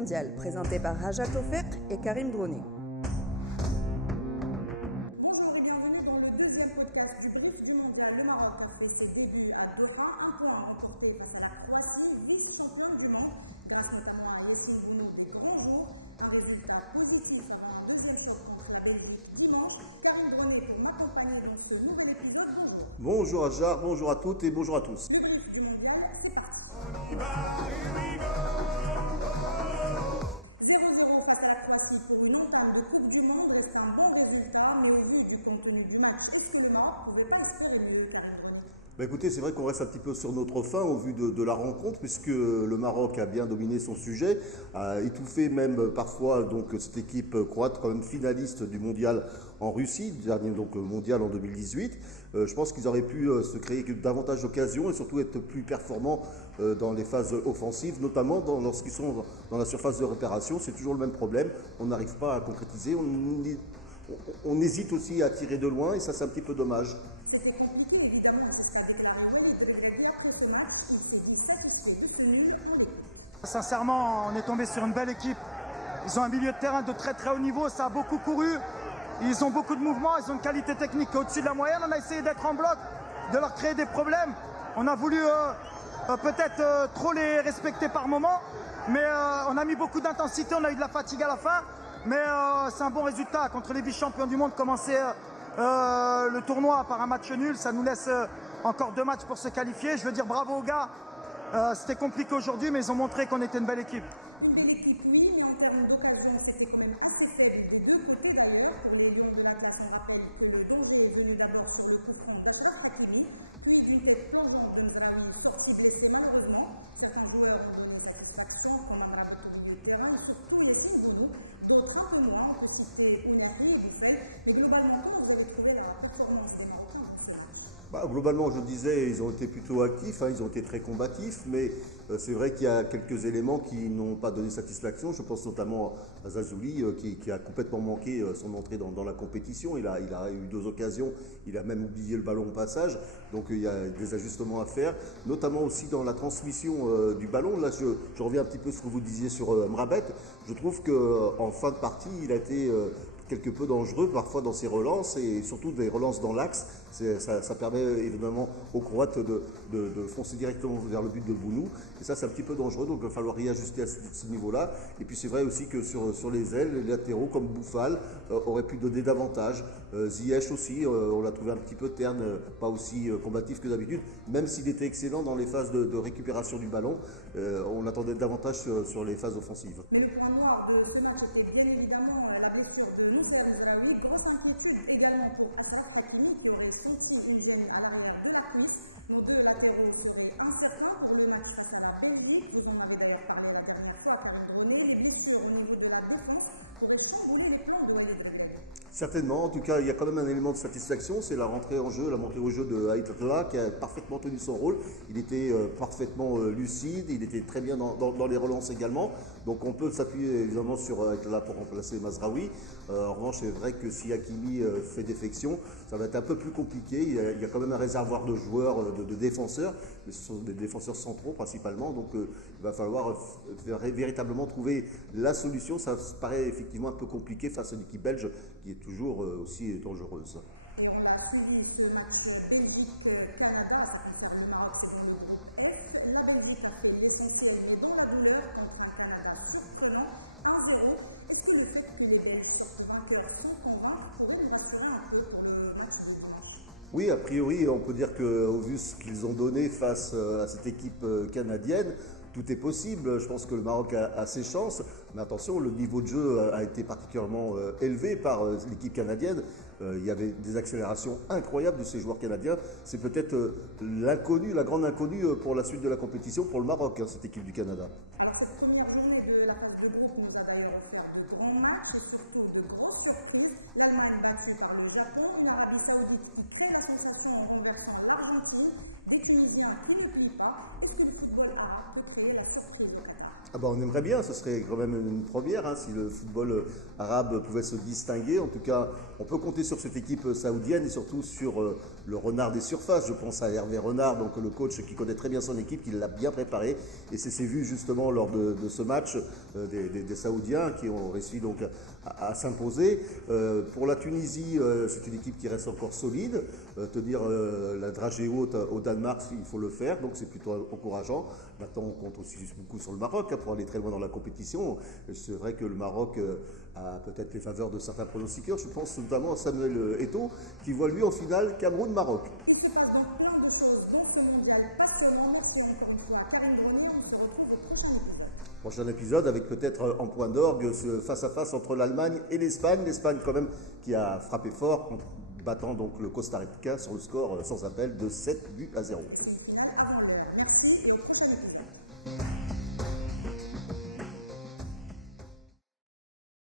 mondial, présenté par Raja Tofek et Karim Droni. Bonjour Ajar, bonjour à toutes et bonjour à tous. Écoutez, c'est vrai qu'on reste un petit peu sur notre faim au vu de la rencontre, puisque le Maroc a bien dominé son sujet, a étouffé même parfois donc, cette équipe croate, quand même finaliste du mondial en Russie, dernier donc, mondial en 2018. Je pense qu'ils auraient pu se créer davantage d'occasions et surtout être plus performants dans les phases offensives, notamment lorsqu'ils sont dans la surface de réparation. C'est toujours le même problème, on n'arrive pas à concrétiser, on hésite aussi à tirer de loin et ça c'est un petit peu dommage. Sincèrement, on est tombé sur une belle équipe. Ils ont un milieu de terrain de très très haut niveau, ça a beaucoup couru. Ils ont beaucoup de mouvements, ils ont une qualité technique au-dessus de la moyenne. On a essayé d'être en bloc, de leur créer des problèmes. On a voulu peut-être trop les respecter par moment, mais on a mis beaucoup d'intensité, on a eu de la fatigue à la fin. Mais c'est un bon résultat contre les vice-champions du monde. Commencer le tournoi par un match nul, ça nous laisse encore 2 matchs pour se qualifier. Je veux dire bravo aux gars. C'était compliqué aujourd'hui, mais ils ont montré qu'on était une belle équipe. Globalement, je disais, ils ont été plutôt actifs, ils ont été très combatifs, mais c'est vrai qu'il y a quelques éléments qui n'ont pas donné satisfaction. Je pense notamment à Zazouli, qui a complètement manqué son entrée dans la compétition. Il a eu 2 occasions, il a même oublié le ballon au passage. Donc il y a des ajustements à faire, notamment aussi dans la transmission du ballon. Là, je reviens un petit peu sur ce que vous disiez sur Mrabet. Je trouve qu'en fin de partie, il a été quelque peu dangereux parfois dans ses relances et surtout des relances dans l'axe. Ça permet évidemment aux Croates de foncer directement vers le but de Bounou et ça c'est un petit peu dangereux, donc il va falloir réajuster à ce niveau-là. Et puis c'est vrai aussi que sur les ailes, les latéraux comme Bouffal auraient pu donner davantage. Ziyech aussi, on l'a trouvé un petit peu terne, pas aussi combatif que d'habitude, même s'il était excellent dans les phases de récupération du ballon. On attendait davantage sur les phases offensives. Certainement, en tout cas, il y a quand même un élément de satisfaction, c'est la rentrée en jeu, la montée au jeu de Aïtla qui a parfaitement tenu son rôle. Il était parfaitement lucide, il était très bien dans les relances également. Donc on peut s'appuyer évidemment sur Aïtla pour remplacer Mazraoui. En revanche, c'est vrai que si Hakimi fait défection, ça va être un peu plus compliqué. Il y a quand même un réservoir de joueurs, de défenseurs, mais ce sont des défenseurs centraux principalement. Donc il va falloir véritablement trouver la solution. Ça paraît effectivement un peu compliqué face à l'équipe belge qui est toujours aussi dangereuse. Oui, a priori, on peut dire qu'au vu de ce qu'ils ont donné face à cette équipe canadienne, tout est possible. Je pense que le Maroc a ses chances. Mais attention, le niveau de jeu a été particulièrement élevé par l'équipe canadienne. Il y avait des accélérations incroyables de ces joueurs canadiens. C'est peut-être l'inconnu, la grande inconnue pour la suite de la compétition pour le Maroc, cette équipe du Canada. Ah bah on aimerait bien, ce serait quand même une première hein, si le football arabe pouvait se distinguer. En tout cas, on peut compter sur cette équipe saoudienne et surtout sur le renard des surfaces. Je pense à Hervé Renard, donc le coach qui connaît très bien son équipe, qui l'a bien préparé. Et c'est vu justement lors de ce match des Saoudiens qui ont réussi donc à s'imposer. Pour la Tunisie, c'est une équipe qui reste encore solide. Tenir la dragée haute au Danemark, il faut le faire, donc c'est plutôt encourageant. Maintenant, on compte aussi beaucoup sur le Maroc pour aller très loin dans la compétition. C'est vrai que le Maroc a peut-être les faveurs de certains pronostiqueurs. Je pense notamment à Samuel Eto'o qui voit lui en finale Cameroun-Maroc. Il se passe donc plein de choses pour ce mondial, pas seulement merci encore une fois à Karim Brony, on se retrouve au prochain Prochain épisode avec peut-être en point d'orgue ce face-à-face entre l'Allemagne et l'Espagne. L'Espagne quand même qui a frappé fort en battant donc le Costa Rica sur le score sans appel de 7 buts à 0.